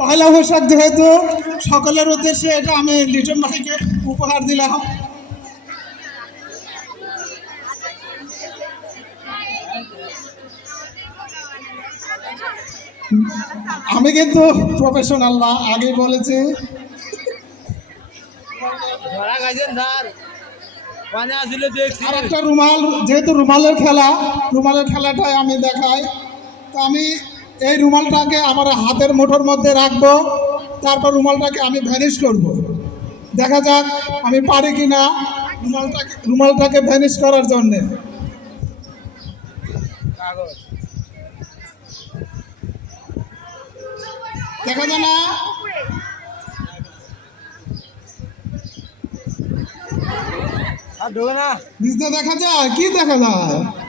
পয়লা বৈশাখ যেহেতু সকলের উদ্দেশ্যে এটা আমি লিটন ভাইকে উপহার দিলাম। আমি কিন্তু প্রফেশনাল না আগে বলেছি। আসলে আর একটা রুমাল যেহেতু রুমালের খেলা রুমালের খেলাটাই আমি দেখাই। তো আমি এই রুমালটাকে আমার হাতের মুঠোর মধ্যে রাখব তারপর রুমালটাকে আমি ভ্যানিশ করব। দেখা যাক আমি পারি কি না রুমালটাকে রুমালটাকে ভ্যানিশ করার জন্যে। দেখা যায় না? আর ঢোকে না। দেখা যায়? কি দেখা যায়?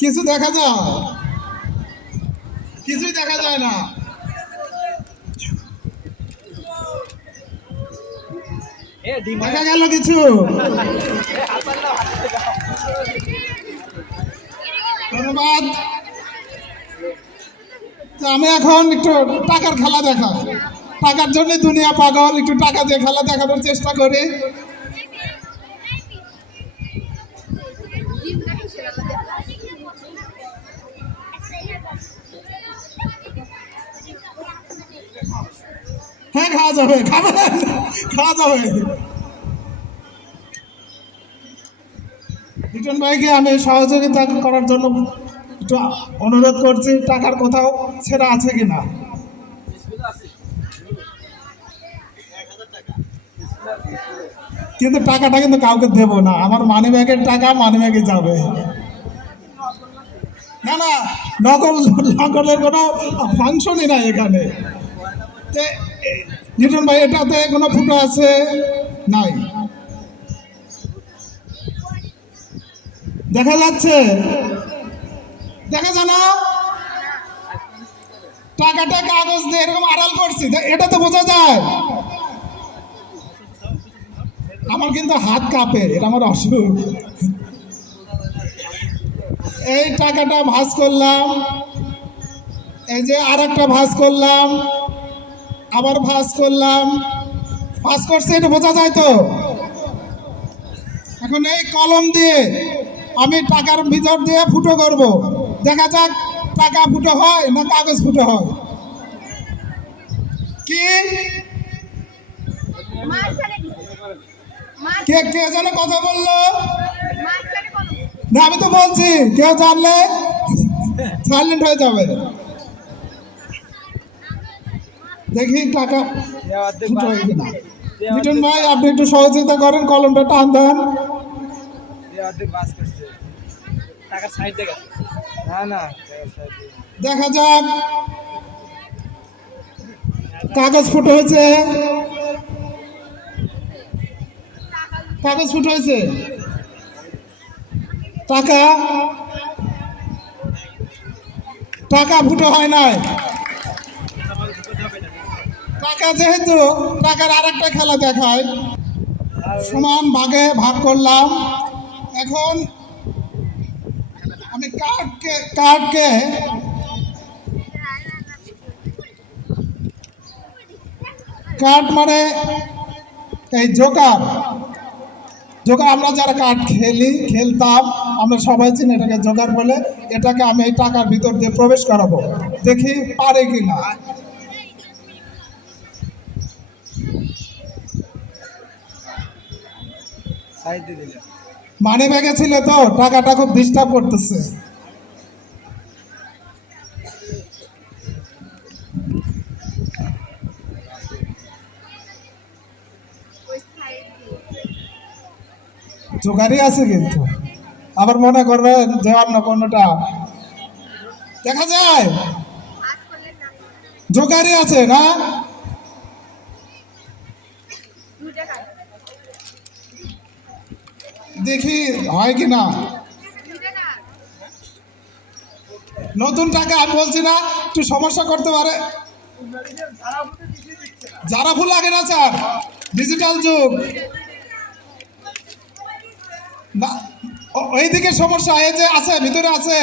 কিছু দেখা যায়? কিছুই দেখা যায় না। দেখা গেল কিছু? ধন্যবাদ। তো আমি এখন একটু টাকার খেলা দেখা টাকার জন্য দুনিয়া পাগল একটু টাকা দিয়ে খেলা দেখানোর চেষ্টা করি। হ্যাঁ খাওয়া যাবে খাবেন খাওয়া যাবে লিটন ভাইকে আমি সহযোগিতা করার জন্য একটু অনুরোধ করছি, টাকার কোথাও ছেঁড়া আছে কি না কিন্তু টাকাটা কিন্তু কাউকে দেবো না, আমার মানি ব্যাগের টাকা মানি ব্যাগে যাবে। না না, নকল, নকলের কোনো ফাংশনই নাই এখানে। লিটন ভাই, এটাতে কোনো ফুটো আছে? নাই। দেখা যাচ্ছে। দেখা যায় না? টাকাটা কাগজ দিয়ে এরকম আড়াল করছি। এটা তো বোঝা যায়। আমার কিন্তু হাত কাঁপে, এটা আমার অসুখ। এই টাকাটা ভাঁজ করলাম। এই যে আর একটা ভাঁজ করলাম। আবার ভাঁজ করলাম। ভাঁজ করছে, এটা বোঝা যায় তো? এখন এই কলম দিয়ে আমি টাকার ভিতর দিয়ে ফুটো করব। দেখা যাক টাকা ফুটো হয় না কাগজ ফুটো হয়। কি? কে কে যেন কথা বলল? না, আমি তো বলছি, কেউ জানলে সাইলেন্ট হয়ে যাবে। দেখি টাকা। মিটন ভাই আপনি একটু সহযোগিতা করেন কলমটা টান দেন। দেখা যাক। কাগজ ফুটো হয়েছে। কাগজ ফুটো হয়েছে। টাকা। টাকা ফুটো হয় নাই। টাকা যেহেতু, টাকার আরেকটা খেলা দেখায় সমান ভাগে ভাগ করলাম। এখন আমি কার্ডকে কার্ডকে কার্ড মানে এই জোকার। জোকার, আমরা যারা কার্ড খেলি, খেলতাম, আমরা সবাই চিনি এটাকে জোকার বলে। এটাকে আমি এই টাকার ভিতর দিয়ে প্রবেশ করাবো। দেখি পারে কি না মানি ব্যাগে ছিল তো, টাকাটা খুব ডিস্টার্ব করতেছে। জোগাড়ি আছে কিন্তু। আবার মনে করবে যে অন্য কোনোটা দেখা যায়। জোগাড়ি আছে, না? দেখি হয় কি না? নতুন টাকা আমি বলছি না, একটু সমস্যা করতে পারে। যারা ভুল লাগে না স্যার ডিজিটাল যুগ। না ওইদিকে সমস্যা, এই যে আছে, ভিতরে আছে।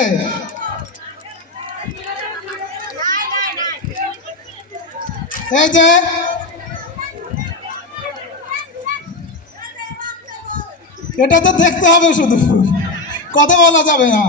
এই যে এটা তো দেখতে হবে শুধু। কথা বলা যাবে না।